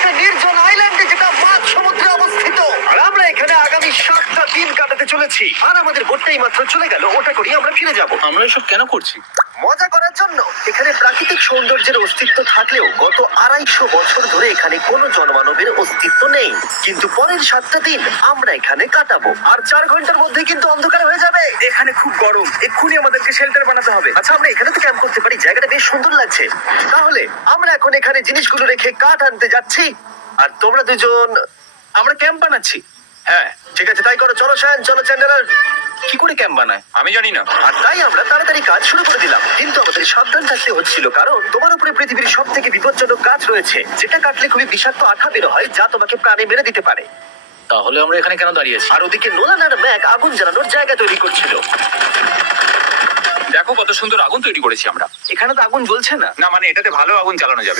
একটা নির্জন আইল্যান্ডে যেটা মাঝ সমুদ্রে অবস্থিত। আর আমরা এখানে আগামী 7টা দিন কাটাতে চলেছি। আর আমাদের বোটটাই মাত্র চলে গেল, ওটা করি আমরা ফিরে যাব আমরা এসব কেন করছি? মজা করার জন্য। এখানে প্রাকৃতিক সৌন্দর্যের অস্তিত্ব থাকলেও গত 250 বছর ধরে এখানে কোনো জনমানবের অস্তিত্ব নেই। কিন্তু পরের 7টা দিন আমরা এখানে কাটাবো। আর 4 ঘন্টার মধ্যে কিন্তু অন্ধকার হয়ে যাবে। এখানে খুব গরম, এক্ষুনি আমাদেরকে শেল্টার বানাতে হবে। আচ্ছা, আমরা এখানে তো ক্যাম্প করতে পারি, জায়গাটা বেশ সুন্দর লাগছে। তাহলে আমরা এখন এখানে জিনিসগুলো রেখে কাঠ আনতে যাচ্ছি, আর তোমরা দুজন আমরা ক্যাম্প বানাচ্ছি। হ্যাঁ ঠিক আছে, তাই করো। চলো শায়ান, চলো চ্যান্ডেলার। কি করে ক্যাম্প বানায় আমি জানি না। আর তাই আমরা তাড়াতাড়ি কাজ শুরু করে দিলাম, কিন্তু আমাদের সাবধান থাকতে হচ্ছিল, কারণ তোমার উপরে পৃথিবীর সব থেকে বিপজ্জনক গাছ রয়েছে, যেটা কাটলে খুবই বিষাক্ত আঠা বের হয়, যা তোমাকে প্রাণে মেরে দিতে পারে। তাহলে আমরা এখানে কেন দাঁড়িয়ে আছি? আর ওদিকে নোলান আর ম্যাক আগুন জ্বালানোর জায়গা তৈরি করছিল। দেখো কত সুন্দর আগুন তৈরি করেছি আমরা। এখানে তো আগুন জ্বলছে না। না মানে এটাতে ভালো আগুন জ্বালানো যাবে।